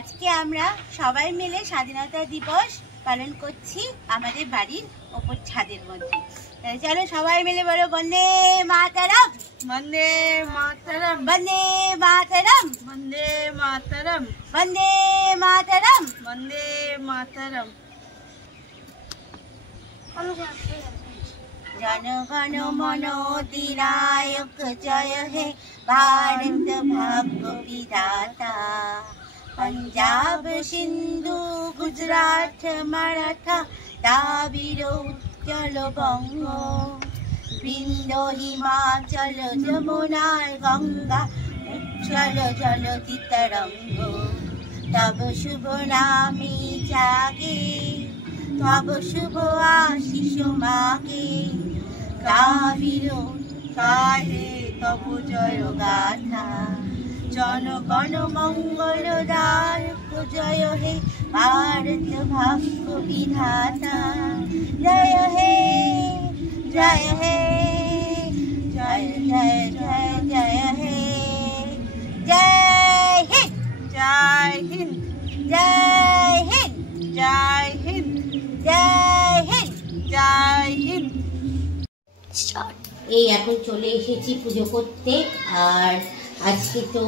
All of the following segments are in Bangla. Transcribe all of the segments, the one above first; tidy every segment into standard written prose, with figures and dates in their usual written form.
আজকে আমরা সবাই মিলে স্বাধীনতা দিবস পালন করছি আমাদের বাড়ির ওপর ছাদের মধ্যে। চলো সবাই মিলে বলো বন্দে মাতরম, বন্দে মাতরম, বন্দে মাতরম, বন্দে মাতরম, বন্দে মাতরম, বন্দে মাতরম। জনগণ মন অধিনায়ক জয় হে ভারত ভাগ্য বিধাতা। पंजाब सिंधु गुजरात मराठा द्राविड़ उत्कल बंग बिंदु हिमाचल यमुना गंगा उच्छल जलधि तरंग। तब शुभ नामे जागे तब शुभ आशीष मागे द्राविड़ गाहे तब जय गाथा। जनगण मंगल दायक जय हे भारत भाग्य विधाता। जय हे जय हे जय जय जय जय हे जय हिंद जय हिंद जय हिंद जय हिंद जय हिंद जय हिंद। এই এখন চলে এসেছি পুজো করতে। আর আজকে তো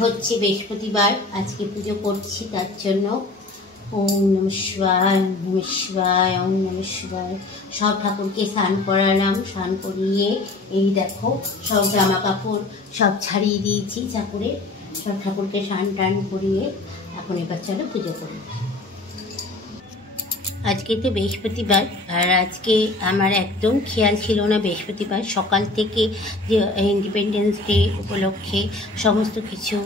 হচ্ছে বৃহস্পতিবার, আজকে পুজো করছি তার জন্য ওম নমঃ শিবায় নমঃ শিবায় ওম নমঃ শিবায়। সব ঠাকুরকে স্নান করালাম, স্নান করিয়ে এই দেখো সব জামা কাপড় সব ছাড়িয়ে দিয়েছি ঠাকুরের। সব ঠাকুরকে স্নান টান করিয়ে এখন এবার চলো পুজো করি। আজকে তো বৃহস্পতিবার, আর আজকে আমার একদম খেয়াল ছিল না বৃহস্পতিবার। সকাল থেকে যে ইন্ডিপেন্ডেন্স ডে উপলক্ষে সমস্ত কিছু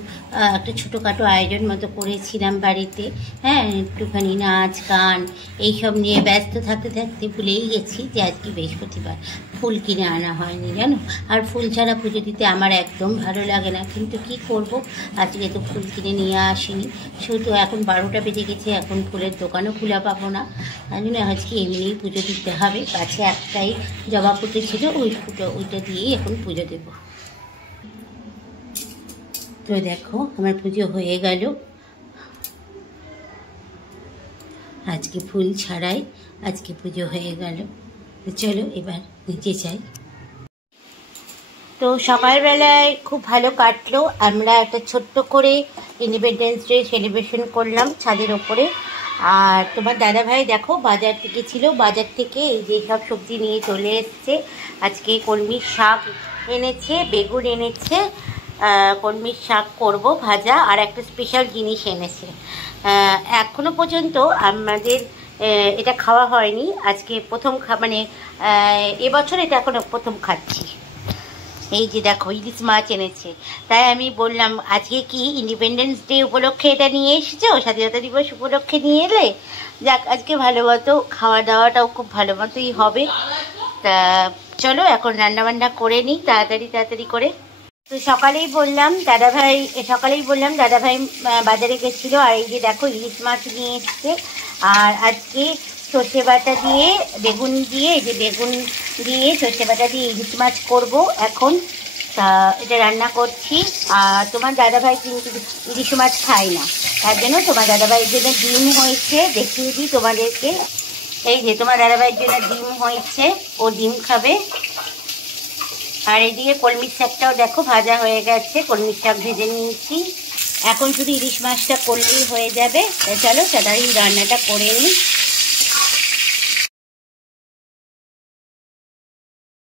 একটা ছোটোখাটো আয়োজন মতো করেছিলাম বাড়িতে। হ্যাঁ, একটুখানি নাচ গান এইসব নিয়ে ব্যস্ত থাকতে থাকতে ভুলেই গেছি যে আজকে বৃহস্পতিবার। ফুল কিনে আনা হয়নি জানো, আর ফুল ছাড়া পুজো দিতে আমার একদম ভালো লাগে না, কিন্তু কি করব, আজকে তো ফুল কিনে নিয়ে আসিনি। শুধু এখন 12টা বেজে গেছে, এখন ফুলের দোকানও খোলা পাবো না, তাই জন্য আজকে এমনিই পুজো দিতে হবে। কাছে একটাই জবা ফুটে ছিল, ওইটা দিয়েই এখন পুজো দেব। তো দেখো আমার পুজো হয়ে গেল, আজকে ফুল ছাড়াই আজকে পুজো হয়ে গেল। চলো এবার নিচে যাই। তো সকালবেলায় খুব ভালো কাটলো। আমরা একটা ছোট্ট করে ইন্ডিপেন্ডেন্স ডে সেলিব্রেশন করলাম ছাদের ওপরে। আর তোমার দাদাভাই দেখো বাজার থেকে ছিল, বাজার থেকে এই যে সব সবজি নিয়ে চলে এসছে। আজকে কলমির শাক এনেছে, বেগুন এনেছে, কলমির শাক করব ভাজা, আর একটা স্পেশাল জিনিস এনেছে। এখনো পর্যন্ত আমাদের এটা খাওয়া হয়নি, আজকে প্রথম মানে এবছর এটা এখনো প্রথম খাচ্ছি। এই যে দেখো ইলিশ মাছ এনেছে, তাই আমি বললাম আজকে কি ইন্ডিপেন্ডেন্স ডে উপলক্ষে এটা নিয়ে এসেছো, স্বাধীনতা দিবস উপলক্ষে নিয়ে এলে, যাক আজকে ভালো মতো খাওয়া দাওয়াটাও খুব ভালো মতোই হবে। তা চলো এখন রান্নাবান্না করে নিই তাড়াতাড়ি করে। তো সকালেই বললাম দাদাভাই বাজারে গেছিলো, আর এই যে দেখো ইলিশ মাছ নিয়ে এসছে। আর আজকে সর্ষে বাটা দিয়ে বেগুন দিয়ে, এই যে বেগুন দিয়ে সর্ষে বাটা দিয়ে ইলিশ মাছ করবো এখন। তা এটা রান্না করছি। আর তোমার দাদাভাই কিন্তু ইলিশ মাছ খায় না, তার জন্য তোমার দাদাভাইয়ের জন্য ডিম হয়েছে, দেখিয়ে দিই তোমাদেরকে। এই যে তোমার দাদাভাইয়ের জন্য ডিম হয়েছে, ও ডিম খাবে। আর এদিকে কলমির শাকটাও দেখো ভাজা হয়ে গেছে, কলমির শাক ভেজে নিয়েছি। এখন শুধু ইলিশ মাছটা করলেই হয়ে যাবে। চলো তাড়াতাড়ি রান্নাটা করে নিই।